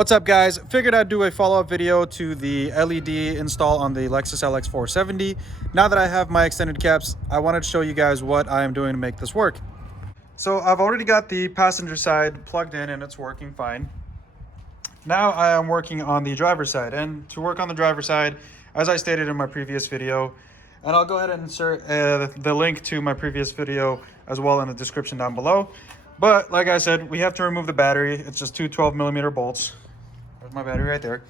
What's up, guys? Figured I'd do a follow-up video to the LED install on the Lexus LX470. Now that I have my extended caps, I wanted to show you guys what I am doing to make this work. So I've already got the passenger side plugged in and it's working fine. Now I am working on the driver's side, and to work on the driver's side, as I stated in my previous video, and I'll go ahead and insert the link to my previous video as well in the description down below. But like I said, we have to remove the battery. It's just two 12mm bolts. There's my battery right there.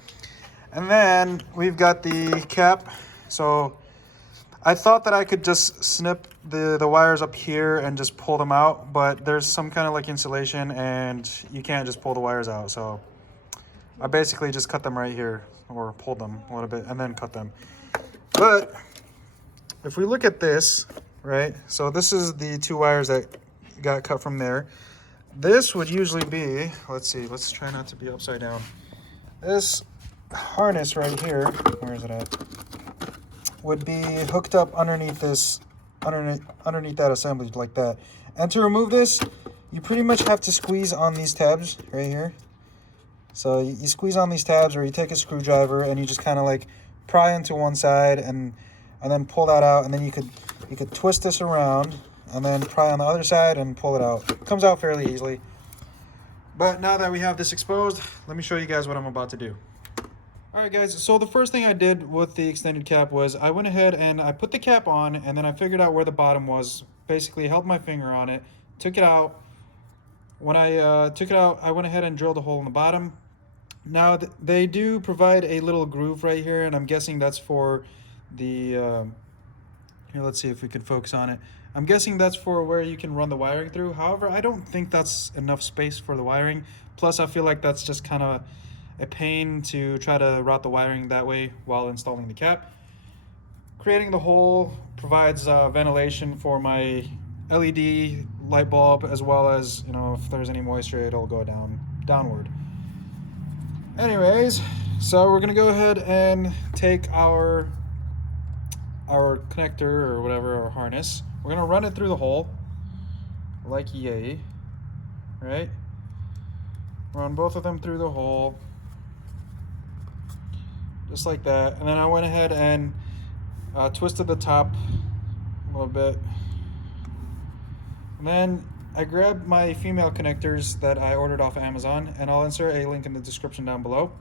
And then we've got the cap. So I thought that I could just snip the wires up here and just pull them out, but there's some kind of like insulation and you can't just pull the wires out. So I basically just cut them right here, or pulled them a little bit and then cut them. But if we look at this, right? So this is the two wires that got cut from there. This would usually be, let's see, let's try not to be upside down. This harness right here, where is it at? Would be hooked up underneath this, underneath that assembly like that. And to remove this, you pretty much have to squeeze on these tabs right here. So you squeeze on these tabs, or you take a screwdriver and you just kind of like pry into one side and then pull that out, and then you could twist this around and then pry on the other side and pull it out. It comes out fairly easily. But now that we have this exposed, let me show you guys what I'm about to do. Alright guys, so the first thing I did with the extended cap was I went ahead and I put the cap on, and then I figured out where the bottom was. Basically held my finger on it, took it out. When I took it out, I went ahead and drilled a hole in the bottom. Now they do provide a little groove right here, and I'm guessing that's for the here, let's see if we can focus on it. I'm guessing that's for where you can run the wiring through. However, I don't think that's enough space for the wiring. Plus, I feel like that's just kind of a pain to try to route the wiring that way while installing the cap. Creating the hole provides ventilation for my LED light bulb, as well as, you know, if there's any moisture, it'll go downward. Anyways, so we're gonna go ahead and take our connector or whatever, our harness. We're gonna run it through the hole like yay, right? Run both of them through the hole just like that. And then I went ahead and twisted the top a little bit. And then I grabbed my female connectors that I ordered off of Amazon, and I'll insert a link in the description down below.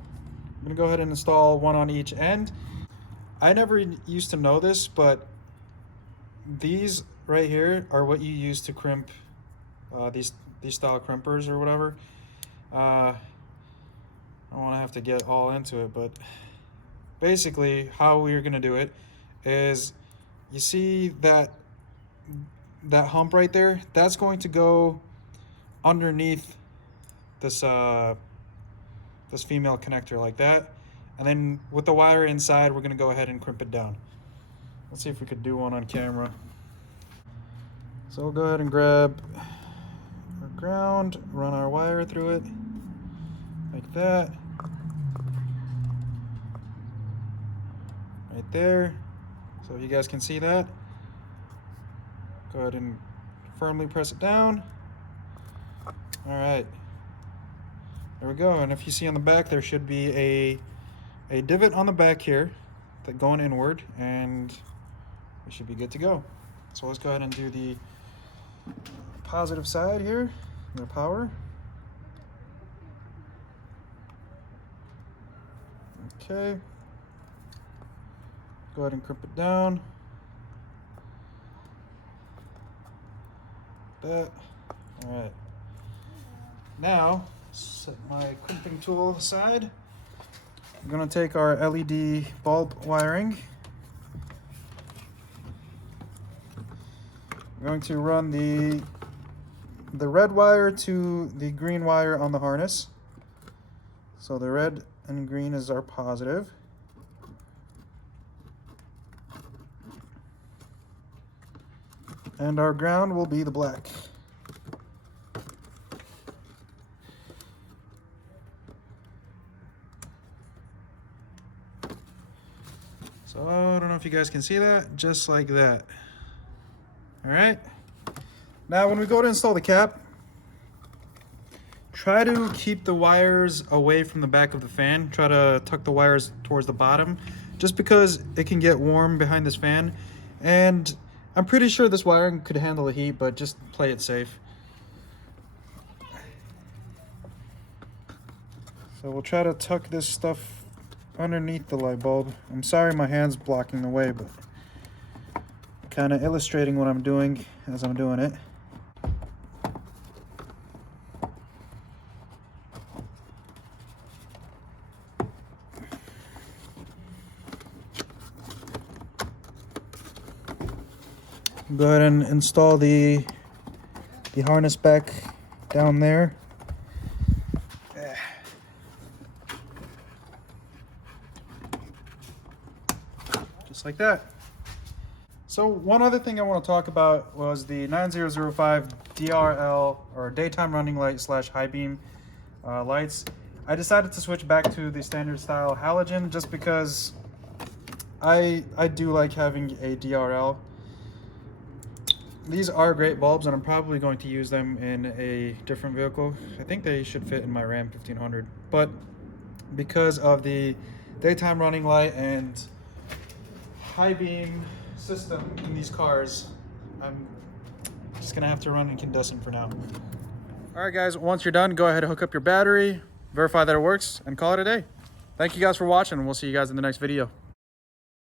I'm gonna go ahead and install one on each end. I never used to know this, but these right here are what you use to crimp these style crimpers or whatever. I don't want to have to get all into it, but basically how we're gonna do it is, you see that hump right there, that's going to go underneath this this female connector like that, and then with the wire inside, we're gonna go ahead and crimp it down. Let's see if we could do one on camera. So we'll go ahead and grab our ground, run our wire through it like that, right there. So you guys can see that. Go ahead and firmly press it down. All right, there we go. And if you see on the back, there should be a divot on the back here that going inward, and we should be good to go. So let's go ahead and do the positive side here, the power. Okay, go ahead and crimp it down. That. All right, now set my crimping tool aside. I'm gonna take our LED bulb wiring. I'm going to run the red wire to the green wire on the harness. So the red and green is our positive. And our ground will be the black. So I don't know if you guys can see that, just like that. All right. Now when we go to install the cap, try to keep the wires away from the back of the fan. Try to tuck the wires towards the bottom, just because it can get warm behind this fan. And I'm pretty sure this wiring could handle the heat, but just play it safe. So we'll try to tuck this stuff underneath the light bulb. I'm sorry my hand's blocking the way, but kind of illustrating what I'm doing as I'm doing it. Go ahead and install the harness back down there. Just like that. So one other thing I want to talk about was the 9005 DRL, or daytime running light / high beam lights. I decided to switch back to the standard style halogen just because I do like having a DRL. These are great bulbs, and I'm probably going to use them in a different vehicle. I think they should fit in my Ram 1500, but because of the daytime running light and high beam system in these cars, I'm just gonna have to run incandescent for now. All right guys, once you're done, go ahead and hook up your battery, verify that it works, and call it a day. Thank you guys for watching, and we'll see you guys in the next video.